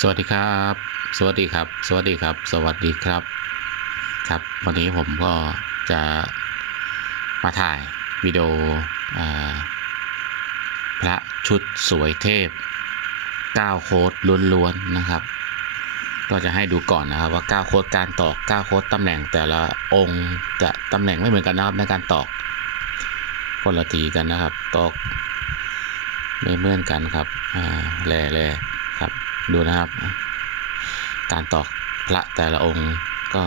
สวัสดีครับ สวัสดีครับ สวัสดีครับ สวัสดีครับ ครับ วันนี้ผมก็จะมาถ่ายวิดีโออพระชุดสวยเทพ 9 โค้ดล้วนๆนะครับ ก็จะให้ดูก่อนนะครับว่า 9 โค้ดการตอก 9 โค้ดตำแหน่งแต่ละองค์จะตำแหน่งไม่เหมือนกันนะครับในการตอกคนละทีกันนะครับ ตอกไม่เหมือนกันครับอ่าแร่แร่ ดูนะครับ การตอกพระแต่ละองค์ก็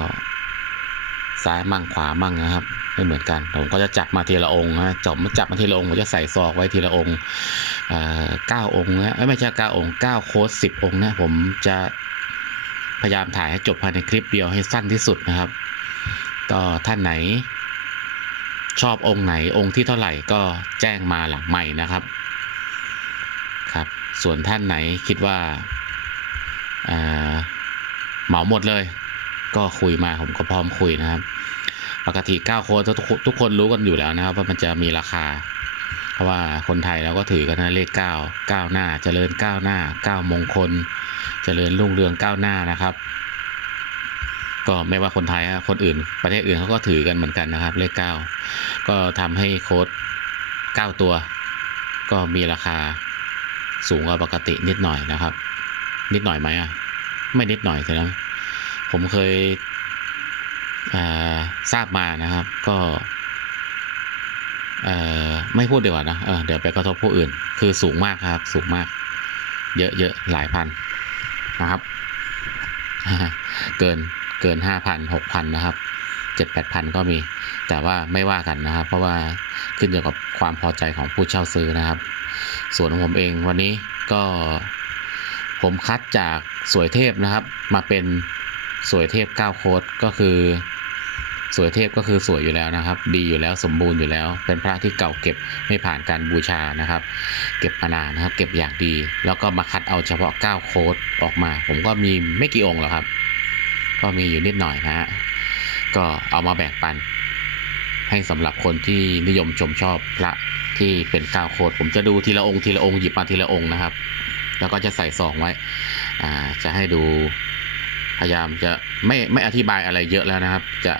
ซ้ายมั่งขวามั่งนะครับ ไม่เหมือนกันผมก็จะจับมาทีละองค์นะจบมาจับมาทีละองค์ผมจะใส่ซอกไว้ทีละองค์เก้าองค์นะไม่ใช่เก้าองค์เก้าโค้ดสิบองค์นะผมจะพยายามถ่ายให้จบภายในคลิปเดียวให้สั้นที่สุดนะครับ ก็ท่านไหน ชอบองค์ไหนองค์ที่เท่าไหร่ก็แจ้งมาหลังใหม่นะครับครับ ส่วนท่านไหนคิดว่า เหมาหมดเลย ก็คุยมาผมก็พร้อมคุยนะครับ ปกติ9โค้ดทุกทุกคนรู้กันอยู่แล้วนะครับ ว่ามันจะมีราคา เพราะว่าคนไทยเราก็ถือกันนะเลข 9 9 หน้าเจริญก้าหน้า 9 มงคลเจริญรุ่งเรืองก้าหน้านะครับ ก็ไม่ว่าคนไทยอะคนอื่น ประเทศอื่นเขาก็ถือกันเหมือนกันนะครับ เลข 9 ก็ทำให้โค้ด9 ตัว ก็มีราคาสูงกว่าปกตินิดหน่อยนะครับ นิดหน่อยไหมอะ ไม่นิดหน่อยใช่ไหมผมเคยทราบมานะครับ ก็ไม่พูดดีกว่านะเเดี๋ยวไปกระทบผู้อื่น คือสูงมากครับ สูงมาก เยอะเยอะหลายพันนะครับ เกินเกินห้าพันหกพันนะครับเจ็ดแปดพันก็มี แต่ว่าไม่ว่ากันนะครับ เพราะว่าขึ้นอยู่กับความพอใจของผู้เช่าซื้อนะครับ ส่วนของผมเองวันนี้ก็ ผมคัดจากสวยเทพนะครับ มาเป็นสวยเทพ9โค้ดก็คือสวยเทพก็คือสวยอยู่แล้วนะครับ ดีอยู่แล้วสมบูรณ์อยู่แล้ว เป็นพระที่เก่าเก็บไม่ผ่านการบูชานะครับ เก็บมานานนะครับ เก็บอย่างดี แล้วก็มาคัดเอาเฉพาะ 9 โค้ดออกมา ผมก็มีไม่กี่องค์หรอกครับ ก็มีอยู่นิดหน่อยนะฮะก็เอามาแบ่งปัน ให้สำหรับคนที่นิยมชมชอบพระที่เป็นก้าโคดผมจะดูทีละองค์ทีละองค์หยิบมาทีละองค์นะครับ แล้วก็จะใส่ซองไว้ อ่า จะให้ดู พยายามจะไม่ไม่อธิบายอะไรเยอะแล้วนะครับ จะ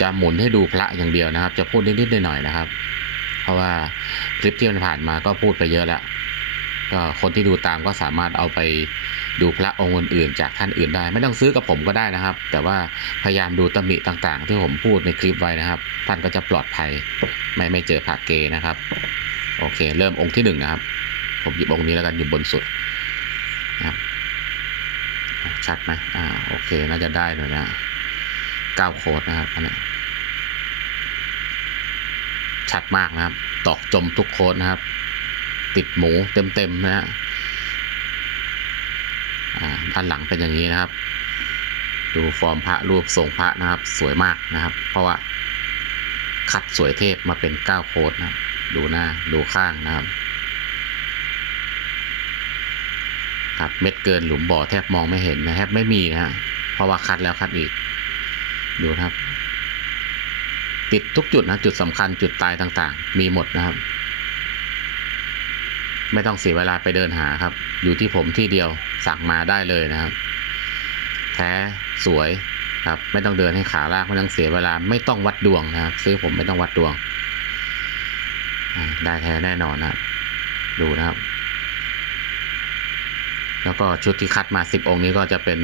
จะหมุนให้ดูพระอย่างเดียวนะครับ จะพูดนิดๆหน่อยๆนะครับ เพราะว่าคลิปที่มันผ่านมาก็พูดไปเยอะแล้ว ก็คนที่ดูตามก็สามารถเอาไปดูพระองค์อื่นๆจากท่านอื่นได้ ไม่ต้องซื้อกับผมก็ได้นะครับ แต่ว่าพยายามดูตำหนิต่างๆ ที่ผมพูดในคลิปไว้นะครับ ท่านก็จะปลอดภัย ไม่ไม่เจอผักเกนะครับ โอเค เริ่มองค์ที่หนึ่งนะครับ ผมหยิบองค์นี้แล้วกันอยู่บนสุด ชัดไหมอ่าโอเคน่าจะได้หน่อยนะเก้าโคดนะครับอันนี้ชัดมากนะครับ ตอกจมทุกโคดนะครับ ติดหมูเต็มๆนะฮะอ่าด้านหลังเป็นอย่างนี้นะครับ ดูฟอร์มพระรูปทรงพระนะครับ สวยมากนะครับ เพราะว่าคัดสวยเทพมาเป็นเก้าโคดนะครับ ดูหน้าดูข้างนะครับ ครับเม็ดเกินหลุมบ่อแทบมองไม่เห็นนะแทบไม่มีนะฮะเพราะว่าคัดแล้วคัดอีก ดูครับ ติดทุกจุดนะจุดสำคัญจุดตายต่างๆ มีหมดนะครับ ไม่ต้องเสียเวลาไปเดินหาครับ อยู่ที่ผมที่เดียวสั่งมาได้เลยนะครับ แท้สวยครับ ไม่ต้องเดินให้ขาลากไม่ต้องเสียเวลาไม่ต้องวัดดวงนะครับ ซื้อผมไม่ต้องวัดดวงได้แท้แน่นอนนะครับ ดูนะครับ แล้วก็ชุดที่คัดมาสิบองค์นี้ก็จะเป็น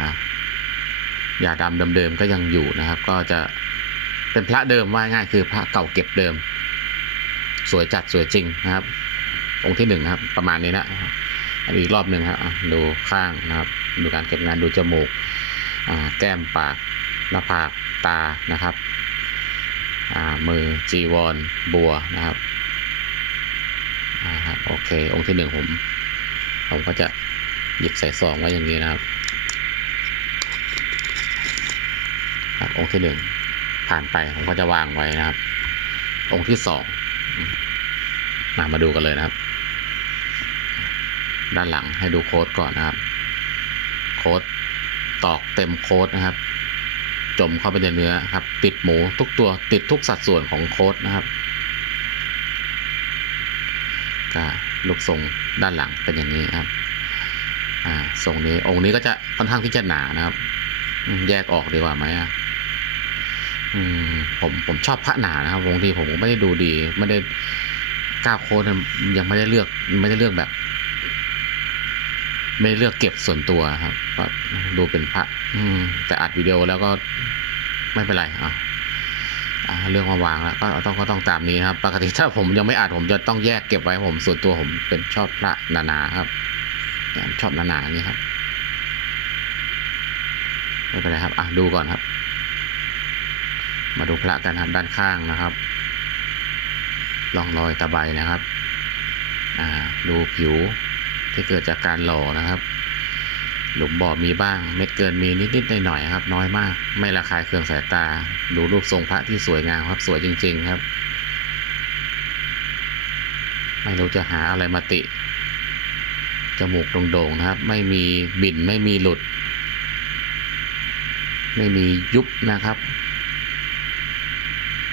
ายาดำเดิมๆก็ยังอยู่นะครับ ก็จะเป็นพระเดิมว่าง่ายคือพระเก่าเก็บเดิม สวยจัดสวยจริงนะครับ องค์ที่หนึ่งนะครับ ประมาณนี้นะอันนี้อีกรอบหนึ่งครับดูข้างนะครับ ดูการเก็บงานดูจมูกแก้มปากหน้าผากตานะครับมือจีวรบัวนะครับโอเค องค์ที่หนึ่งผม ผมก็จะหยิบใส่ซองไว้อย่างนี้นะครับครับองค์ที่หนึ่งผ่านไปผมก็จะวางไว้นะครับ องค์ที่สองมามาดูกันเลยนะครับ ด้านหลังให้ดูโค้ดก่อนนะครับ โค้ดตอกเต็มโค้ดนะครับ จมเข้าไปในเนื้อครับ ติดหมูทุกตัวติดทุกสัดส่วนของโค้ดนะครับก็ ลูกทรงด้านหลังเป็นอย่างนี้ครับ อ่าทรงนี้องค์นี้ก็จะค่อนข้างที่จะหนานะครับ แยกออกดีกว่าไหมอะอืมผมผมชอบพระหนานะครับวงที่ผมไม่ได้ดูดี ไม่ได้ก้าวโค้ดยังไม่ได้เลือก ไม่ได้เลือกแบบ ไม่ได้เลือกเก็บส่วนตัวครับก็ดูเป็นพระ อืม แต่อัดวิดีโอแล้วก็ไม่เป็นไรอะ เรื่องมาวางแล้วก็ต้องก็ต้องตามนี้นะครับปกติถ้าผมยังไม่อัดผมจะต้องแยกเก็บไว้ผมส่วนตัวผมเป็นชอบพระหนาๆครับชอบหนาๆอย่างนี้ครับไม่เป็นไรครับอะดูก่อนครับ มาดูพระกันครับด้านข้างนะครับร่องรอยตะไบนะครับ อ่า ดูผิวที่เกิดจากการหล่อนะครับ หลุมบ่อมีบ้าง เม็ดเกินมีนิดๆหน่อยๆครับ น้อยมาก ไม่ระคายเคืองสายตา ดูรูปทรงพระที่สวยงามครับ สวยจริง ๆครับ ไม่รู้จะหาอะไรมาติ จมูกโด่งๆนะครับ ไม่มีบิ่นไม่มีหลุด ไม่มียุบนะครับ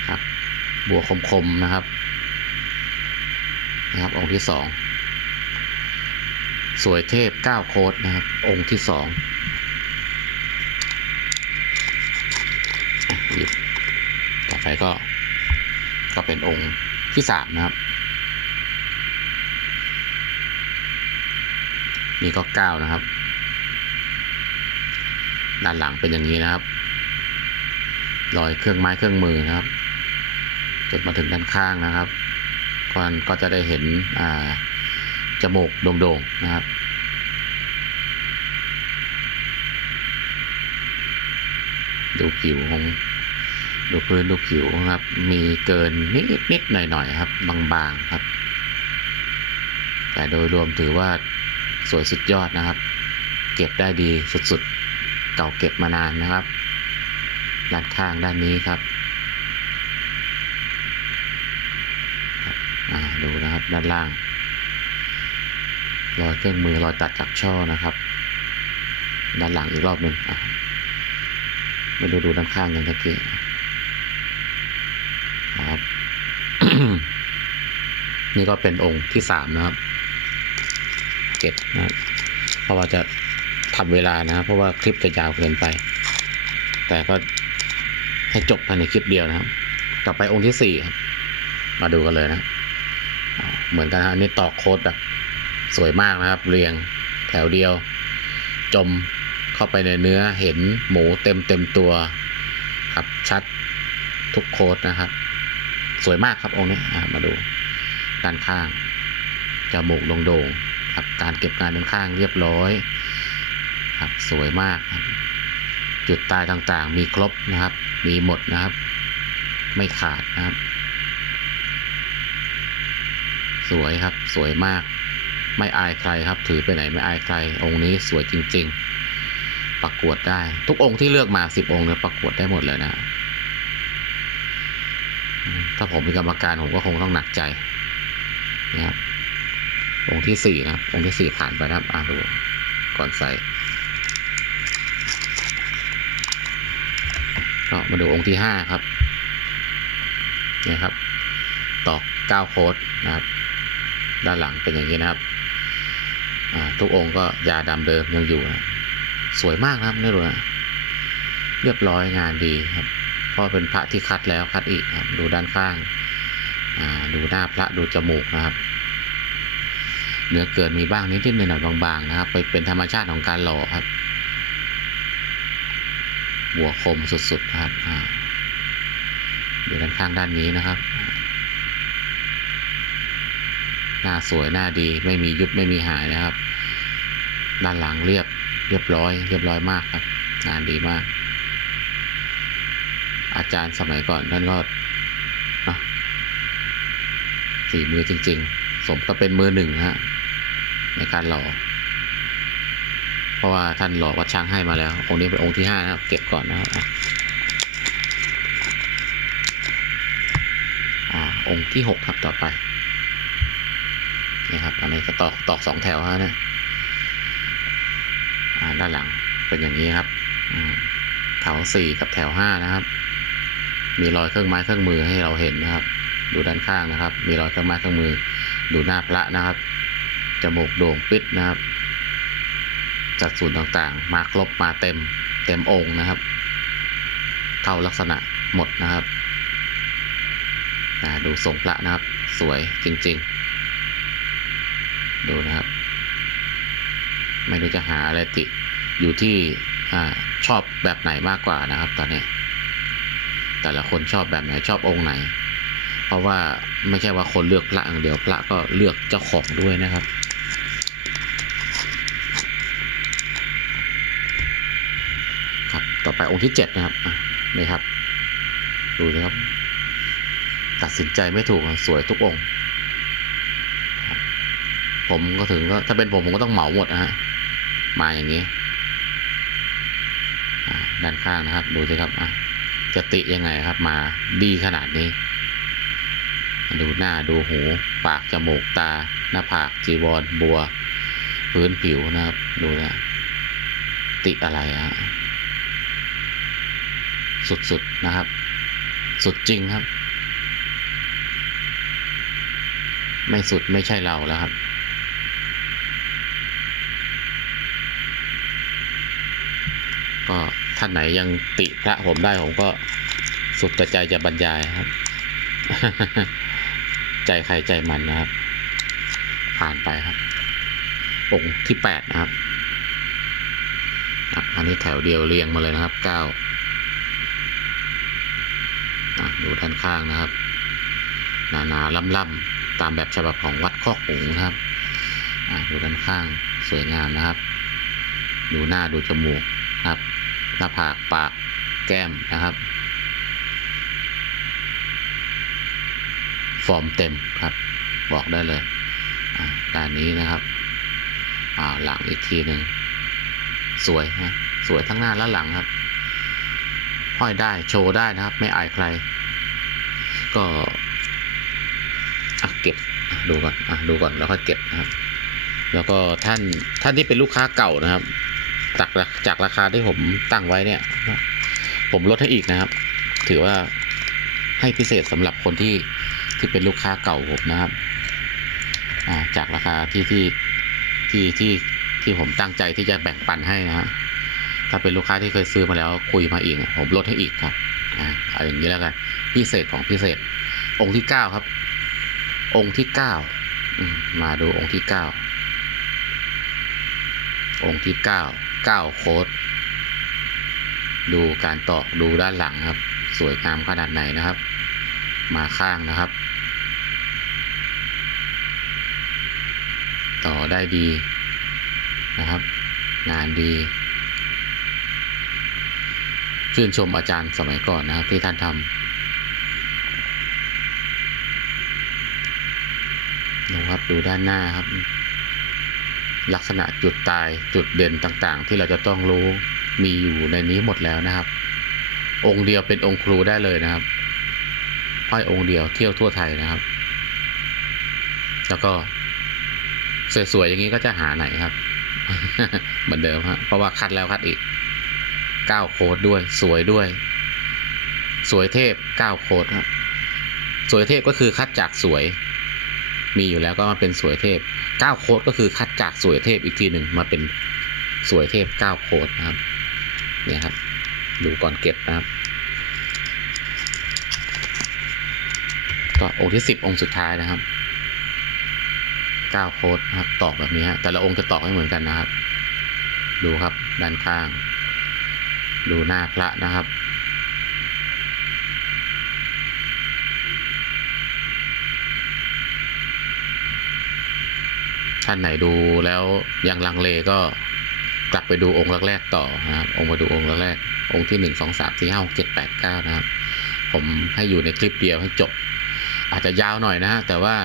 ครับ บัวคมๆนะครับ นะครับองค์ที่สอง สวยเทพเก้าโคดนะครับ องค์ที่สองหยิบต่อไปก็ ก็เป็นองค์ที่สามนะครับ นี่ก็เก้านะครับ ด้านหลังเป็นอย่างนี้นะครับ รอยเครื่องไม้เครื่องมือนะครับ จนมาถึงด้านข้างนะครับก็ก็จะได้เห็นอ่า จมูกโด่งๆนะครับ ดูผิวของดูพื้นดูผิวครับ มีเกินนิดนิดหน่อยหน่อยๆครับ บางๆครับ แต่โดยรวมถือว่าสวยสุดยอดนะครับ เก็บได้ดีสุดๆ เก่าเก็บมานานนะครับด้านข้างด้านนี้ครับดูนะครับด้านล่าง รอยเครื่องมือรอยตัดจากช่อนะครับ ด้านหลังอีกรอบหนึ่งอะมาดูดูด้านข้างกันตะกี้ครับ นี่ก็เป็นองค์ที่สามนะครับเก็บนะครับเพราะว่าจะทำเวลานะครับเพราะว่าคลิปจะยาวเกินไป แต่ก็ให้จบภายในคลิปเดียวนะครับ ต่อไปองค์ที่สี่ครับมาดูกันเลยนะ เหมือนกันฮะนนี่ตอกโค้ดแบบ สวยมากนะครับ เรียงแถวเดียว จมเข้าไปในเนื้อเห็นหมูเต็มเต็มตัวครับชัดทุกโค้ดนะครับ สวยมากครับองค์นี้มาดูด้านข้างจมูกโด่งๆครับการเก็บงานด้านข้างเรียบร้อยครับสวยมากครับจุดตายต่างๆ มีครบนะครับ มีหมดนะครับ ไม่ขาดนะครับ สวยครับสวยมาก ไม่อายใครครับ ถือไปไหนไม่อายใคร องค์นี้สวยจริง ๆ ประกวดได้ ทุกองค์ที่เลือกมาสิบองค์เนี่ยประกวดได้หมดเลยนะ ถ้าผมเป็นกรรมการผมก็คงต้องหนักใจนะครับ องค์ที่สี่นะองค์ที่สี่ผ่านไปนะครับอ่าดูก่อนใส่ก็มาดูองค์ที่ห้าครับเนี่ยครับ ตอกเก้าโค้ดนะครับ ด้านหลังเป็นอย่างนี้นะครับ ทุกองค์ก็ยาดำเดิมยังอยู่นะสวยมากนะครับนี่ดูนะเรียบร้อยงานดีครับเพราะเป็นพระที่คัดแล้วคัดอีกครับดูด้านข้างดูหน้าพระดูจมูกนะครับเนื้อเกินมีบ้างนิดๆหน่อยบางๆนะครับ ไปเป็นธรรมชาติของการหล่อครับหัวคมสุดๆนะครับดูด้านข้างด้านนี้นะครับ หน้าสวยหน้าดี ไม่มียุบไม่มีหายนะครับ ด้านหลังเรียบเรียบร้อย เรียบร้อยมากครับ งานดีมาก อาจารย์สมัยก่อนท่านก็เนาะฝีมือจริง ๆ สมกับเป็นมือหนึ่งฮะในการหล่อเพราะว่าท่านหล่อวัดช้างให้มาแล้ว องค์นี้เป็นองค์ที่ห้านะครับ เก็บก่อนนะครับอ่าองค์ที่หกครับต่อไป นี่ครับ อันนี้ก็ตอกตอกสองแถวฮะเนี่ยด้านหลังเป็นอย่างนี้ครับอืแถวสี่กับแถวห้านะครับ มีรอยเครื่องไม้เครื่องมือให้เราเห็นนะครับ ดูด้านข้างนะครับ มีรอยเครื่องไม้เครื่องมือ ดูหน้าพระนะครับจมูกโด่งปิดนะครับ จัดส่วนต่างๆ มาครบมาเต็มเต็มองค์นะครับ เข้าลักษณะหมดนะครับดูทรงพระนะครับ สวยจริง ๆ ดูนะครับ ไม่รู้จะหาอะไรติอยู่ที่อชอบแบบไหนมากกว่านะครับ ตอนนี้ แต่ละคนชอบแบบไหนชอบองค์ไหน เพราะว่าไม่ใช่ว่าคนเลือกพระอย่างเดียวพระก็เลือกเจ้าของด้วยนะครับครับต่อไปองค์ที่เจ็ดนะครับนี่ครับ ดูนะครับ ตัดสินใจไม่ถูกอะสวยทุกองค์ ผมก็ถึงก็ถ้าเป็นผมผมก็ต้องเหมาหมดนะฮะมาอย่างนี้ด้านข้างนะครับ ดูสิครับจะติยังไงครับ มาดีขนาดนี้ ดูหน้าดูหู ปากจมูกตา หน้าผากจีวรบัว พื้นผิวนะครับ ดูนะติอะไรอะสุดๆนะครับ สุดจริงครับ ไม่สุดไม่ใช่เราแล้วครับ ก็ท่านไหนยังติพระผมได้ผมก็สุดกระใจจะบรรยายครับ ใจใครใจมันนะครับ ผ่านไปครับ องค์ที่แปดนะครับ อันนี้แถวเดียวเรียงมาเลยนะครับเก้าดูด้านข้างนะครับ หนาหนาล่ำล่ำๆตามแบบฉบับของวัดคอกหงนะครับดูด้านข้างสวยงามนะครับ ดูหน้าดูจมูก หน้าผากปากแก้มนะครับ ฟอร์มเต็มครับ บอกได้เลยด้านนี้นะครับหลังอีกทีหนึ่งสวยนะสวยทั้งหน้าและหลังครับห้อยได้โชว์ได้นะครับ ไม่อายใคร ก็เก็บดูก่อนอดูก่อนแล้วค่อยเก็บนะครับ แล้วก็ท่านท่านที่เป็นลูกค้าเก่านะครับ จากจากราคาที่ผมตั้งไว้เนี่ย ผมลดให้อีกนะครับ ถือว่าให้พิเศษสำหรับคนที่ที่เป็นลูกค้าเก่าผมนะครับาจากราคาที่ที่ที่ที่ที่ผมตั้งใจที่จะแบ่งปันให้นะฮะถ้าเป็นลูกค้าที่เคยซื้อมาแล้วคุยมาอีกผมลดให้อีกครับอ่าอย่างนี้แล้วกันพิเศษของพิเศษ องค์ที่เก้าครับ องค์ที่เก้ามาดูองค์ที่เก้าองค์ที่เก้า เก้าโค้ด ดูการตอกดูด้านหลังครับ สวยงามขนาดไหนนะครับ มาข้างนะครับ ต่อได้ดีนะครับ งานดี ชื่นชมอาจารย์สมัยก่อนนะครับที่ท่านทำดูครับดูด้านหน้าครับ ลักษณะจุดตายจุดเด่นต่างๆ ที่เราจะต้องรู้มีอยู่ในนี้หมดแล้วนะครับ องค์เดียวเป็นองค์ครูได้เลยนะครับห้อยองค์เดียวเที่ยวทั่วไทยนะครับ แล้วก็สวยๆอย่างนี้ก็จะหาไหนครับ เหมือนเดิมฮะเพราะว่าคัดแล้วคัดอีกเก้าโคดด้วย สวยด้วย สวยเทพเก้าโคดครับสวยเทพก็คือคัดจากสวย มีอยู่แล้วก็มาเป็นสวยเทพ เก้าโค้ดก็คือคัดจากสวยเทพอีกทีหนึ่งมาเป็นสวยเทพเก้าโค้ดนะครับเนี่ยครับ ดูก่อนเก็บนะครับ ก็องค์ที่สิบองค์สุดท้ายนะครับเก้าโค้ดนะครับตอกแบบนี้ฮะแต่ละองค์จะตอกไม่เหมือนกันนะครับ ดูครับด้านข้าง ดูหน้าพระนะครับ ท่านไหนดูแล้วยังลังเลก็กลับไปดูองค์แรกๆต่อนะครับ องค์มาดูองค์แรกๆองค์ที่หนึ่งสองสามสี่ห้าหกเจ็ดแปดเก้านะครับ ผมให้อยู่ในคลิปเดียวให้จบ อาจจะยาวหน่อยนะฮะแต่ว่า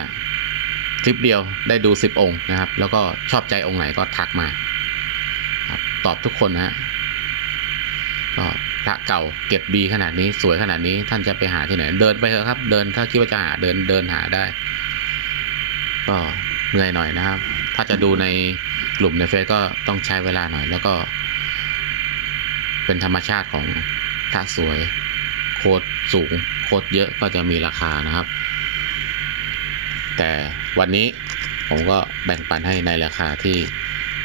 คลิปเดียวได้ดูสิบองค์นะครับ แล้วก็ชอบใจองค์ไหนก็ทักมาครับตอบทุกคนนะฮะก็พระเก่าเก็บดีขนาดนี้สวยขนาดนี้ท่านจะไปหาที่ไหน เดินไปเถอะครับ เดินถ้าคิดว่าจะหาเดินเดินหาได้ ก็ เหนื่อยหน่อยนะครับ ถ้าจะดูในกลุ่มในเฟซก็ต้องใช้เวลาหน่อย แล้วก็ เป็นธรรมชาติของท่าสวย โคตรสูง โคตรเยอะก็จะมีราคานะครับ แต่วันนี้ผมก็แบ่งปันให้ในราคาที่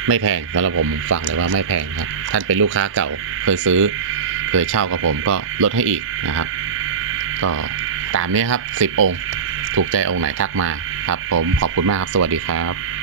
ไม่แพงสำหรับผมฟังเลยว่าไม่แพงครับ ท่านเป็นลูกค้าเก่าเคยซื้อ เคยเช่ากับผมก็ลดให้อีกนะครับ ก็ตามนี้ครับ 10 องค์ ถูกใจองค์ไหนทักมา ครับผมขอบคุณมากครับ สวัสดีครับ